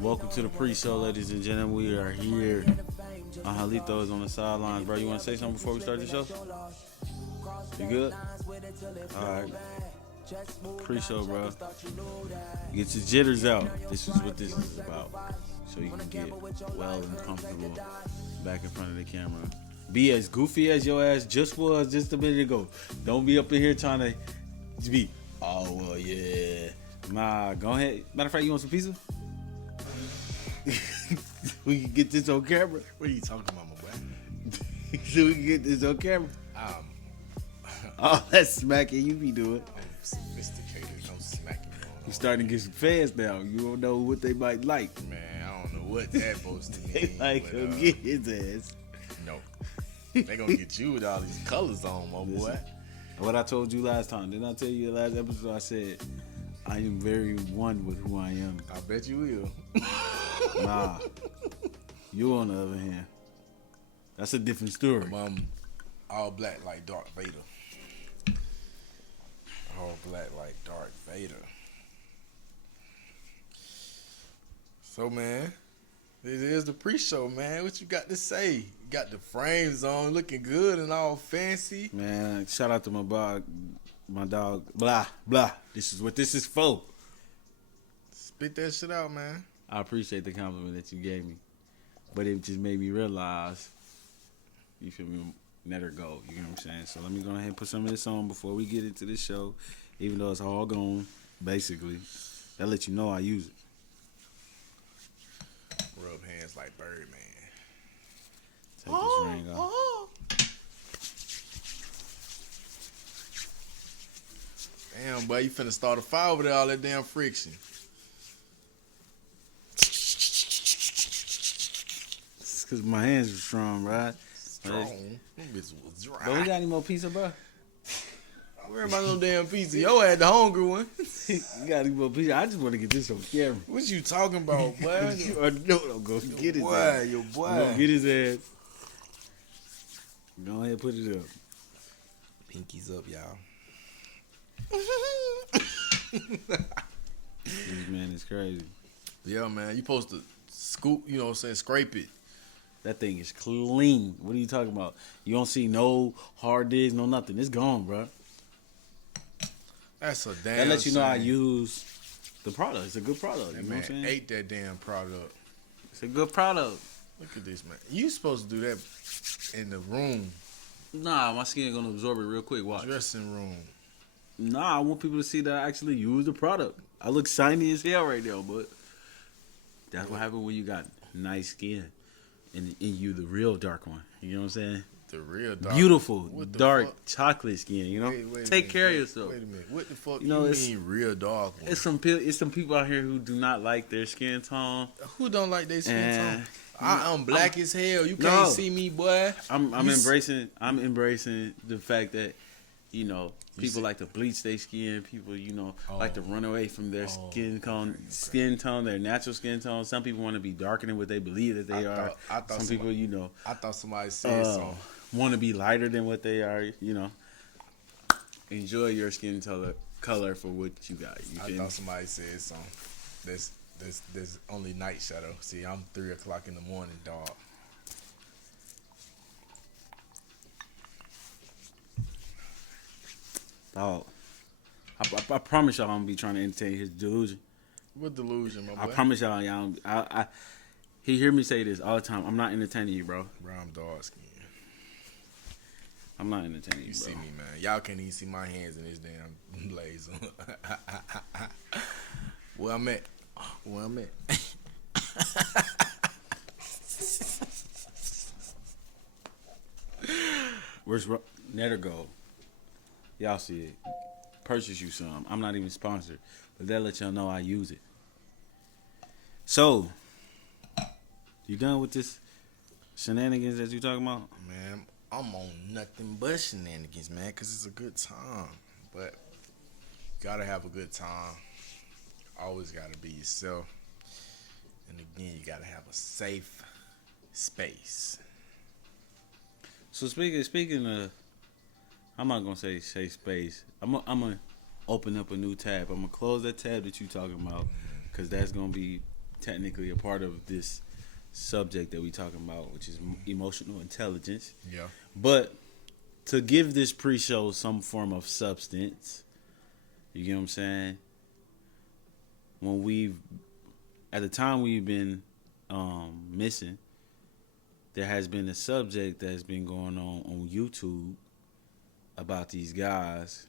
Welcome to the pre-show, ladies and gentlemen. We are here. Angelito is on the sidelines. Bro, you want to say something before we start the show? You good? All right. Pre-show, bro. Get your jitters out. This is what this is about. So you can get well and comfortable back in front of the camera. Be as goofy as your ass just was just a minute ago. Don't be up in here trying to be, oh, well, yeah. Nah, go ahead. Matter of fact, you want some pizza? We can get this on camera. What are you talking about, my boy? So we can get this on camera. Oh, that's smacking you be doing. I'm sophisticated. I'm smacking. You starting to get some fans now. You don't know what they might like. Man, I don't know what that supposed to mean. They like to get his ass. No. They gonna get you with all these colors on, my boy. What I told you last time. Didn't I tell you the last episode? I said, I am very one with who I am. I bet you will. Nah. You on the other hand. That's a different story. I'm all black like Darth Vader. All black like Darth Vader. So, man, this is the pre-show, man. What you got to say? You got the frames on, looking good and all fancy. Man, shout out to my dog, blah, blah. This is what this is for. Spit that shit out, man. I appreciate the compliment that you gave me. But it just made me realize, you feel me, Ntrgld, you know what I'm saying? So let me go ahead and put some of this on before we get into this show. Even though it's all gone, basically. That let you know I use it. Rub hands like Birdman. Take this ring off. Damn, boy, you finna start a fire with all that damn friction. It's because my hands are strong, right? Strong. Them bitches was dry. But we got any more pizza, bro? Worry about no damn pizza. Yo had the hungry one. You got any more pizza? I just want to get this on camera. What you talking about, boy? You already know I'm going to get his ass. Your boy. I'm going to get his ass. Go ahead and put it up. Pinkies up, y'all. This man is crazy. Yeah, man. You supposed to scoop, you know what I'm saying, scrape it. That thing is clean. What are you talking about? You don't see no hard discs, no nothing. It's gone, bro. That's a damn That lets you know I shame. use the product. It's a good product. That You know man what I'm saying? ate that damn product. It's a good product. Look at this, man. You supposed to do that in the room, Nah, my skin gonna absorb it real quick. Watch. dressing room. Nah, I want people to see that I actually use the product. I look shiny as hell right now, but that's what happens when you got nice skin and you the real dark one. You know what I'm saying? The real dark. Beautiful, What the dark fuck? chocolate skin. You know, Wait a take minute, care of wait- yourself. Wait a minute. What the fuck You know, you it's- mean real dark one? It's some people out here who do not like their skin tone. Who don't like their skin And tone? I'm black as hell. You can't No. see me, boy. I'm You embracing the fact that, you know, You people see- like to bleach their skin. People, you know, like to Oh. run away from their skin tone, their natural skin tone. Some people want to be darker than what they believe that they are. I thought Some people, you know, I thought somebody said something. want to be lighter than what they are. You know, enjoy your skin color for what you got. You I feel thought me? somebody said something. There's only night shadow. See, I'm 3 o'clock in the morning, dog. Oh, I promise y'all I'm gonna be trying to entertain his delusion. What delusion, my boy? I promise y'all, he hear me say this all the time. I'm not entertaining you, bro. Bro, I'm dark skin. I'm not entertaining you, You bro. see me, man. Y'all can't even see my hands in this damn blazer. Where I'm at. Where's Ntrgld? Y'all see it. Purchase you some. I'm not even sponsored, but that let y'all know I use it. So, you done with this shenanigans that you talking about? Man, I'm on nothing but shenanigans, man, because it's a good time. But you gotta have a good time. Always gotta be yourself. And again, you gotta have a safe space. So speaking of I'm not gonna say safe space. I'm gonna open up a new tab. I'm gonna close that tab that you talking about, because that's gonna be technically a part of this subject that we talking about, which is emotional intelligence. Yeah. But to give this pre-show some form of substance, you get what I'm saying? At the time we've been missing, there has been a subject that's been going on YouTube about these guys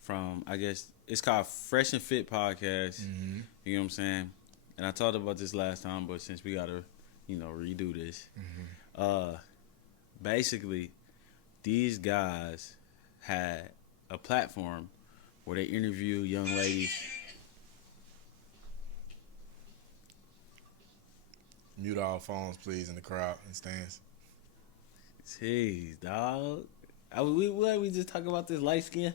from, I guess, it's called Fresh&Fit Podcast. Mm-hmm. You know what I'm saying? And I talked about this last time, but since we got to, redo this. Mm-hmm. Basically, these guys had a platform where they interview young ladies. Mute all phones, please, in the crowd and stands. Jeez, dog. We just talk about this light skin?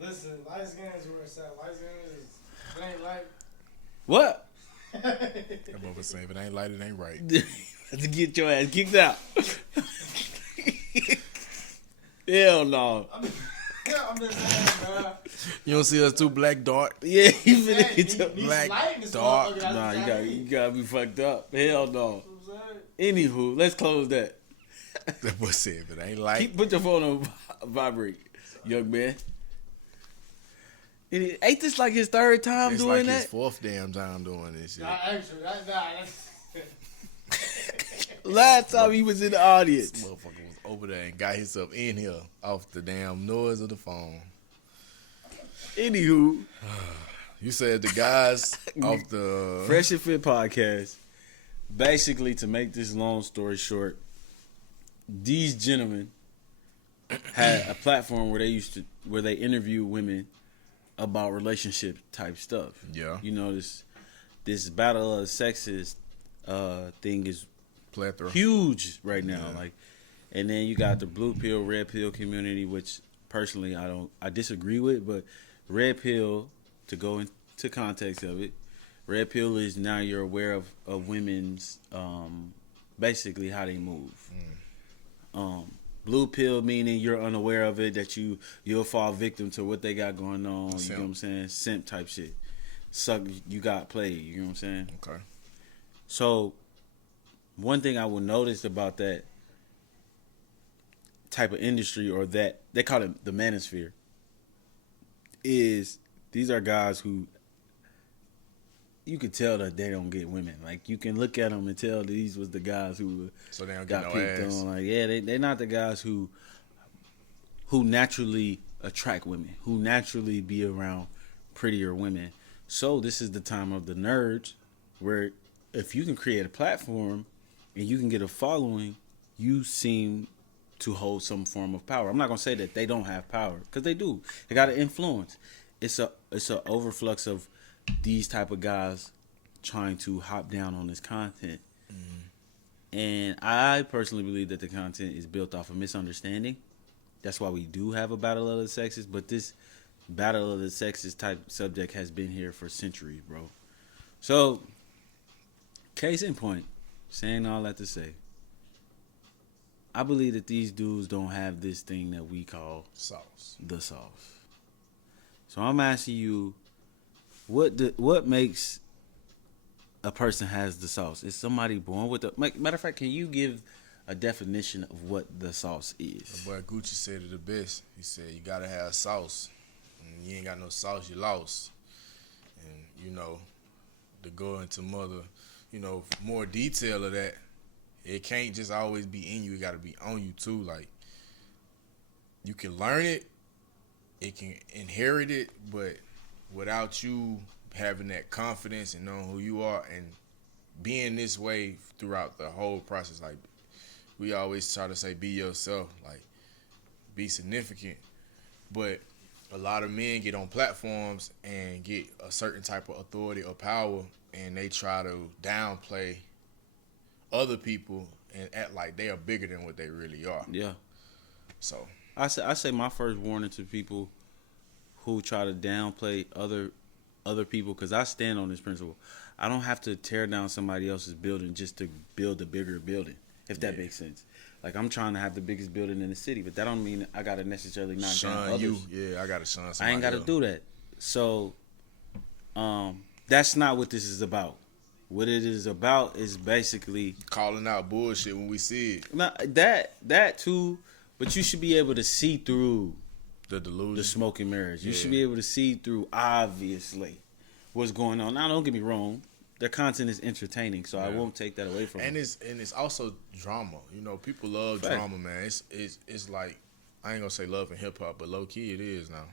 Listen, light skin is where it's at. Light skin is, it ain't light. What? That mother saying, if it ain't light, it ain't right. To get your ass kicked out. Hell no. I'm just saying, bro. You don't see us two black dark? Yeah, you finna get your black dark. Nah, you gotta be fucked up. Hell no. You know what I'm saying? Anywho, let's close that. That boy said, if it ain't light. Put your phone on vibrate, young man. Ain't this like his third time It's doing like that? his fourth damn time doing this shit. Nah, actually, that's Last time he was in the audience. This motherfucker was over there and got himself in here off the damn noise of the phone. Anywho, You said the guys off the Fresh&Fit Podcast. Basically, to make this long story short, these gentlemen had a platform where they interview women about relationship type stuff. Yeah. You know, this battle of the sexes thing is plethora. huge right now. Yeah. Like, and then you got the blue pill, red pill community, which personally I disagree with, but red pill, to go into context of it, red pill is now you're aware of women's basically how they move. Blue pill meaning you're unaware of it, that you'll fall victim to what they got going on. Simp. You know what I'm saying? Simp type shit. Suck, you got played. You know what I'm saying? Okay. So, one thing I will notice about that type of industry, or that they call it the manosphere, is these are guys who you could tell that they don't get women. Like, you can look at them and tell these was the guys who So they don't get got no picked ass. on. Like, yeah, they're not the guys who naturally attract women, who naturally be around prettier women. So this is the time of the nerds, where if you can create a platform and you can get a following, you seem to hold some form of power. I'm not gonna say that they don't have power, because they do. They got an influence. It's a overflux of these type of guys trying to hop down on this content. And I personally believe that the content is built off of misunderstanding. That's why we do have a battle of the sexes, but this battle of the sexes type subject has been here for centuries, bro. So, case in point, saying all that to say, I believe that these dudes don't have this thing that we call Sauce. the sauce. So I'm asking you, what makes a person has the sauce? Is somebody born with the... Matter of fact, can you give a definition of what the sauce is? But Gucci said it the best. He said, you got to have sauce. And you ain't got no sauce, you lost. And, to go into more detail of that, it can't just always be in you. It got to be on you, too. Like, you can learn it. It can inherit it. But without you having that confidence and knowing who you are and being this way throughout the whole process, like, we always try to say, be yourself, like, be significant. But a lot of men get on platforms and get a certain type of authority or power, and they try to downplay other people and act like they are bigger than what they really are. Yeah. So I say my first warning to people who try to downplay other people, because I stand on this principle. I don't have to tear down somebody else's building just to build a bigger building, if that makes sense. Like, I'm trying to have the biggest building in the city, but that don't mean I gotta necessarily knock down others. I gotta shun somebody I ain't gotta else. do that. So, that's not what this is about. What it is about is basically Calling out bullshit when we see it. not that too, but you should be able to see through The delusion. the smoke and mirrors. You Yeah. should be able to see through, obviously, what's going on. Now, don't get me wrong. Their content is entertaining, so I Yeah. won't take that away from And them. it's also drama. You know, people love Fact. drama, man. It's like, I ain't gonna say love and hip hop, but low key it is now.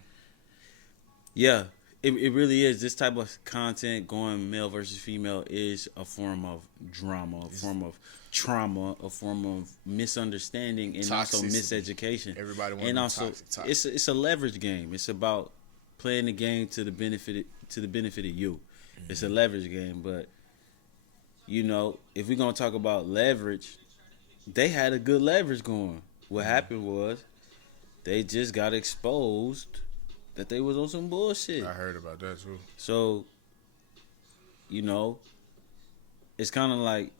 Yeah, it really is. This type of content, going male versus female, is a form of drama, a form of trauma, a form of misunderstanding, and also Toxicity. miseducation. Everybody wants And to be also, toxic. it's a leverage game. It's about playing the game to the benefit of you. It's a leverage game, but you know, if we're gonna talk about leverage, they had a good leverage going. What happened was they just got exposed that they was on some bullshit. I heard about that too. So, you know, it's kind of like,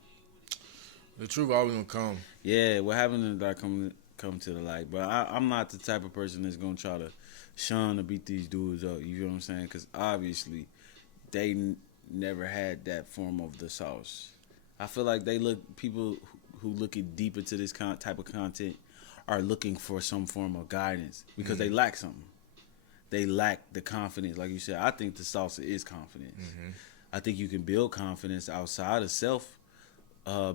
The truth always gonna come. yeah, what happened to that come to the light. But I'm not the type of person that's gonna try to shun or beat these dudes up. You know what I'm saying? Because obviously, they never had that form of the sauce. I feel like people who look deep into this type of content are looking for some form of guidance because they lack something. They lack the confidence. Like you said, I think the salsa is confidence. I think you can build confidence outside of self,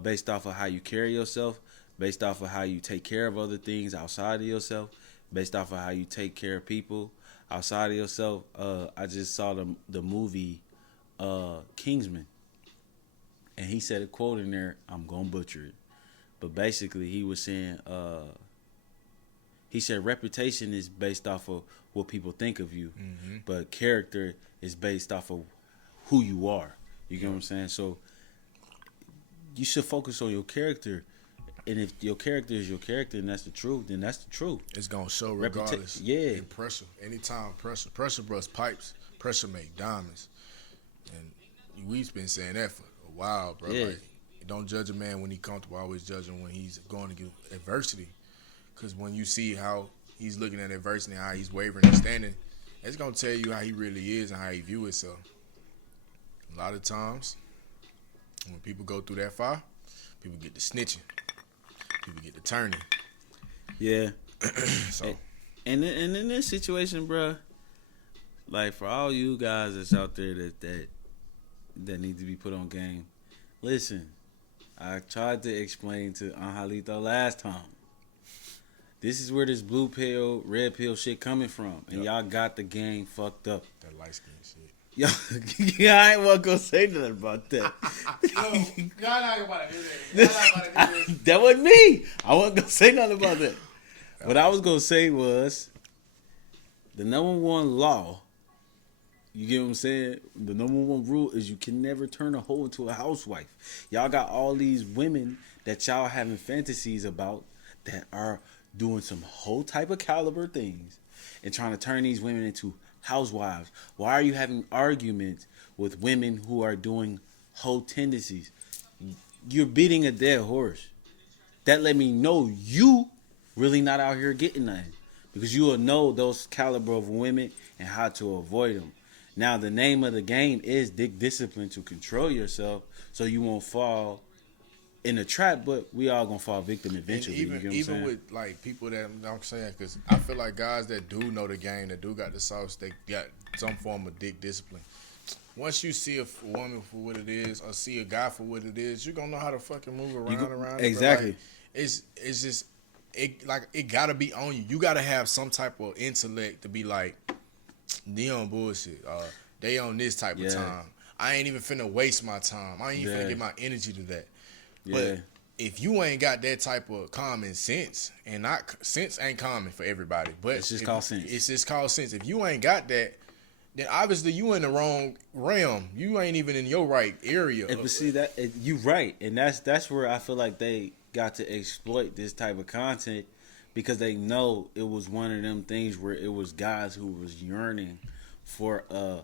based off of how you carry yourself, based off of how you take care of other things outside of yourself, based off of how you take care of people outside of yourself. I just saw the movie Kingsman, and he said a quote in there. I'm gonna butcher it, but basically he was saying, he said reputation is based off of what people think of you, but character is based off of who you are. You get what I'm saying? So you should focus on your character. And if your character is your character and that's the truth, then that's the truth. It's gonna show regardless. Yeah. And pressure. Anytime pressure. Pressure busts pipes. Pressure make diamonds. And we've been saying that for a while, bro. Yeah. Like, don't judge a man when he's comfortable. Always judge him when he's going to get adversity. Because when you see how he's looking at adversity and how he's wavering and standing, it's gonna tell you how he really is and how he view himself. A lot of times, when people go through that fire, people get to snitching. People get to turning. Yeah. So And in this situation, bro, like for all you guys that's out there that need to be put on game, listen, I tried to explain to Angelito last time. This is where this blue pill, red pill shit coming from. And y'all got the game fucked up. that light skin shit. Yo, yeah, I ain't want to go say nothing about that. Y'all not about to do this. Y'all not about to do this. That wasn't me. I wasn't going to say nothing about that. What I was going to say was the number one law, you get what I'm saying? The number one rule is you can never turn a hoe into a housewife. Y'all got all these women that y'all having fantasies about that are doing some whole type of caliber things and trying to turn these women into housewives. Why are you having arguments with women who are doing whole tendencies? You're beating a dead horse. That let me know you really not out here getting nothing, because you will know those caliber of women and how to avoid them. Now, the name of the game is discipline to control yourself so you won't fall in the trap, but we all gonna fall victim eventually. And you get what I'm even saying? with like people that I'm saying, because I feel like guys that do know the game, that do got the sauce, they got some form of dick discipline. Once you see a woman for what it is, or see a guy for what it is, you're gonna know how to fucking move around it, exactly. Like, it's just it gotta be on you. You gotta have some type of intellect to be like, they on bullshit. They on this type of time. I ain't even finna waste my time. I ain't even finna get my energy to that. But if you ain't got that type of common sense, and sense ain't common for everybody, but It's just called sense. It's just called sense. If you ain't got that, then obviously you in the wrong realm. You ain't even in your right area. But see you right, and that's where I feel like they got to exploit this type of content, because they know it was one of them things where it was guys who was yearning for a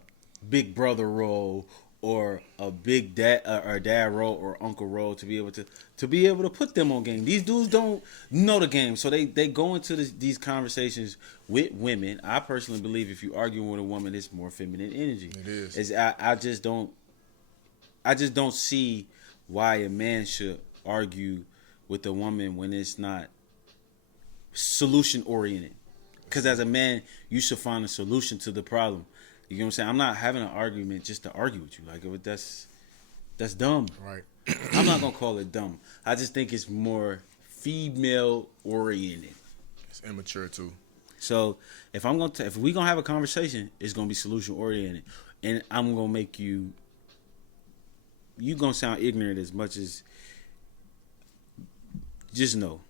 big brother role or a big dad or dad role or uncle role to be able to put them on game. These dudes don't know the game, so they go into these conversations with women. I personally believe if you arguing with a woman, it's more feminine energy. It is. I just don't see why a man should argue with a woman when it's not solution oriented. Because as a man, you should find a solution to the problem. You know what I'm saying? I'm not having an argument just to argue with you. Like, that's dumb. Right. I'm not gonna call it dumb. I just think it's more female oriented. It's immature too. So if we gonna have a conversation, it's gonna be solution oriented, and I'm gonna make you gonna sound ignorant as much as. Just know,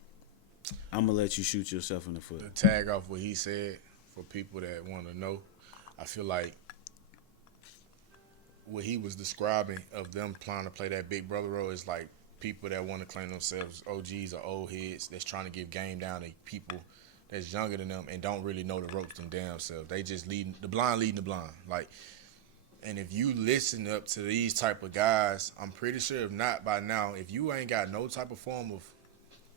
I'm gonna let you shoot yourself in the foot. To tag off what he said for people that want to know, I feel like what he was describing of them trying to play that big brother role is like people that want to claim themselves OGs or old heads that's trying to give game down to people that's younger than them and don't really know the ropes them damn self. They just leading the blind. Like, and if you listen up to these type of guys, I'm pretty sure if not by now, if you ain't got no type of form of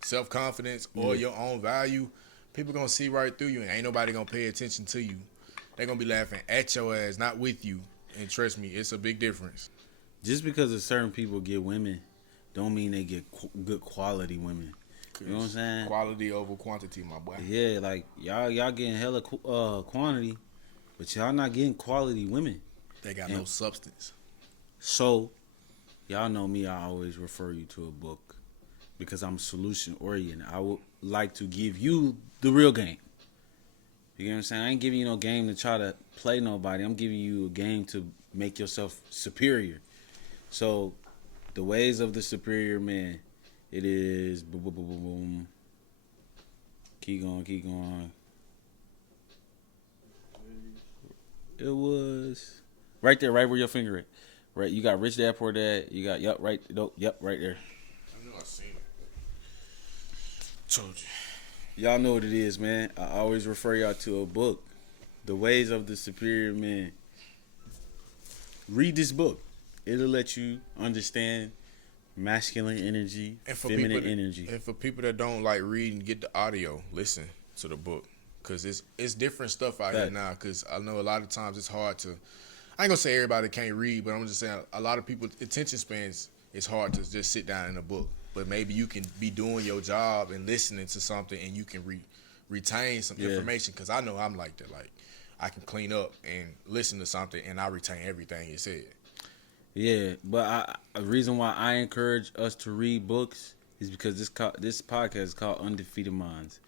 self-confidence or your own value, people gonna see right through you and ain't nobody gonna pay attention to you. They gonna be laughing at your ass, not with you. And trust me, it's a big difference. Just because of certain people get women, don't mean they get good quality women. You know what I'm saying? Quality over quantity, my boy. Yeah, like y'all getting hella quantity, but y'all not getting quality women. They got no substance. So, y'all know me, I always refer you to a book because I'm solution oriented. I would like to give you the real game. You know what I'm saying? I ain't giving you no game to try to play nobody. I'm giving you a game to make yourself superior. So, the ways of the superior man, it is boom, boom, boom, boom, boom. Keep going. It was right there, right where your finger at. Right, you got Rich Dad Poor Dad. You got right there. I know I seen it. Told you. Y'all know what it is, man. I always refer y'all to a book, The Ways of the Superior Man. Read this book. It'll let you understand masculine energy, and feminine energy. And for people that don't like read and get the audio, listen to the book. Because it's different stuff out here now. Because I know a lot of times it's hard to, I ain't going to say everybody can't read, but I'm just saying a lot of people's attention spans, it's hard to just sit down in a book. But maybe you can be doing your job and listening to something and you can retain some information. Because I know I'm like that. Like, I can clean up and listen to something and I retain everything it said. Yeah, but a reason why I encourage us to read books is because this podcast is called UndefeatedMindz.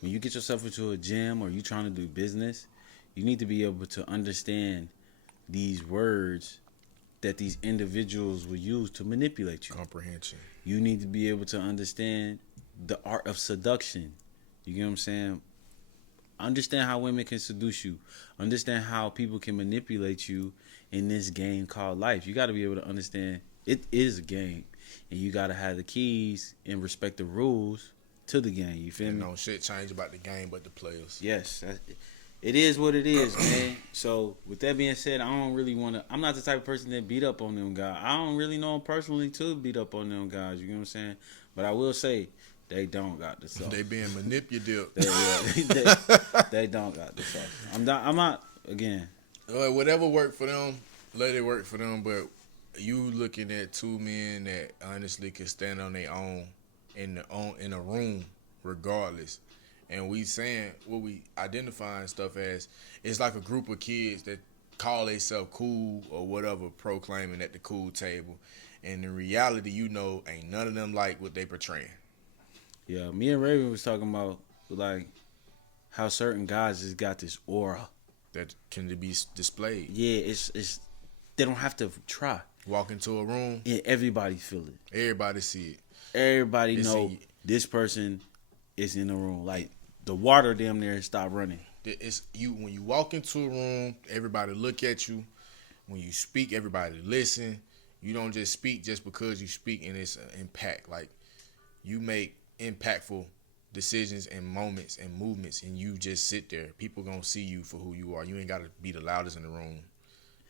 When you get yourself into a gym or you trying to do business, you need to be able to understand these words that these individuals will use to manipulate you. Comprehension. You need to be able to understand the art of seduction. You get what I'm saying? Understand how women can seduce you. Understand how people can manipulate you in this game called life. You got to be able to understand it is a game. And you got to have the keys and respect the rules to the game. You feel me? No shit change about the game but the players. Yes. It is what it is, man. So, with that being said, I'm not the type of person that beat up on them guys. I don't really know them personally to beat up on them guys. You know what I'm saying? But I will say, they don't got the sauce. They being manipulative. They don't got the sauce. I'm not, again. Whatever worked for them, let it work for them. But you looking at two men that honestly can stand on their own in a room regardless. And we saying what we identifying stuff as, it's like a group of kids that call themselves cool or whatever, proclaiming at the cool table. And in reality, ain't none of them like what they portraying. Yeah, me and Raven was talking about like how certain guys just got this aura that can be displayed. Yeah, it's they don't have to try. Walk into a room, and everybody feel it. Everybody see it. Everybody know this person is in the room. Like the water damn near stop running. It's you when you walk into a room, everybody look at you. When you speak, everybody listen. You don't just speak just because you speak and it's an impact. Like you make impactful decisions and moments and movements and you just sit there. People gonna see you for who you are. You ain't gotta be the loudest in the room.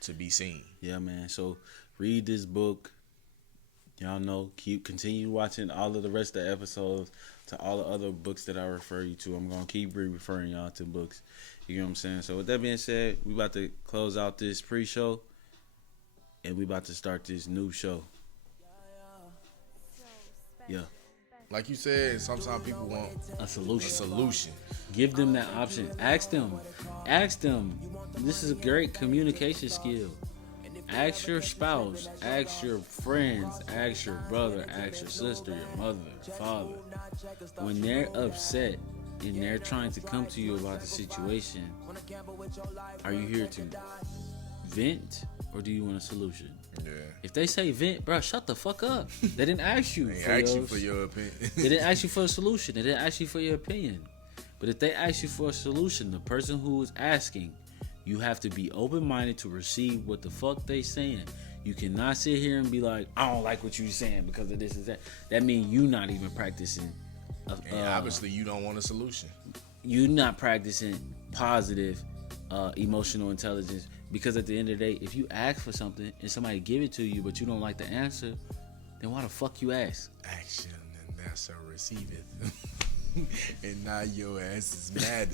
to be seen. Yeah, man. So read this book. Y'all know, continue watching all of the rest of the episodes to all the other books that I refer you to. I'm going to keep referring y'all to books. You know what I'm saying? So with that being said, we about to close out this pre-show, and we about to start this new show. Yeah. Like you said, sometimes people want A solution. Give them that option. Ask them. This is a great communication skill. Ask your spouse, ask your friends, ask your brother, ask your sister, your mother, your father. When they're upset and they're trying to come to you about the situation, are you here to vent or do you want a solution? Yeah. If they say vent, bro, shut the fuck up. They didn't ask you. They asked you for your opinion. They didn't ask you for a solution. They didn't ask you for your opinion. But if they ask you for a solution, the person who is asking, you have to be open-minded to receive what the fuck they saying. You cannot sit here and be like, I don't like what you saying because of this and that. That means you not even practicing. And obviously, you don't want a solution. You not practicing positive emotional intelligence, because at the end of the day, if you ask for something and somebody give it to you, but you don't like the answer, then why the fuck you ask? Action and thou shalt receive it. And now your ass is mad.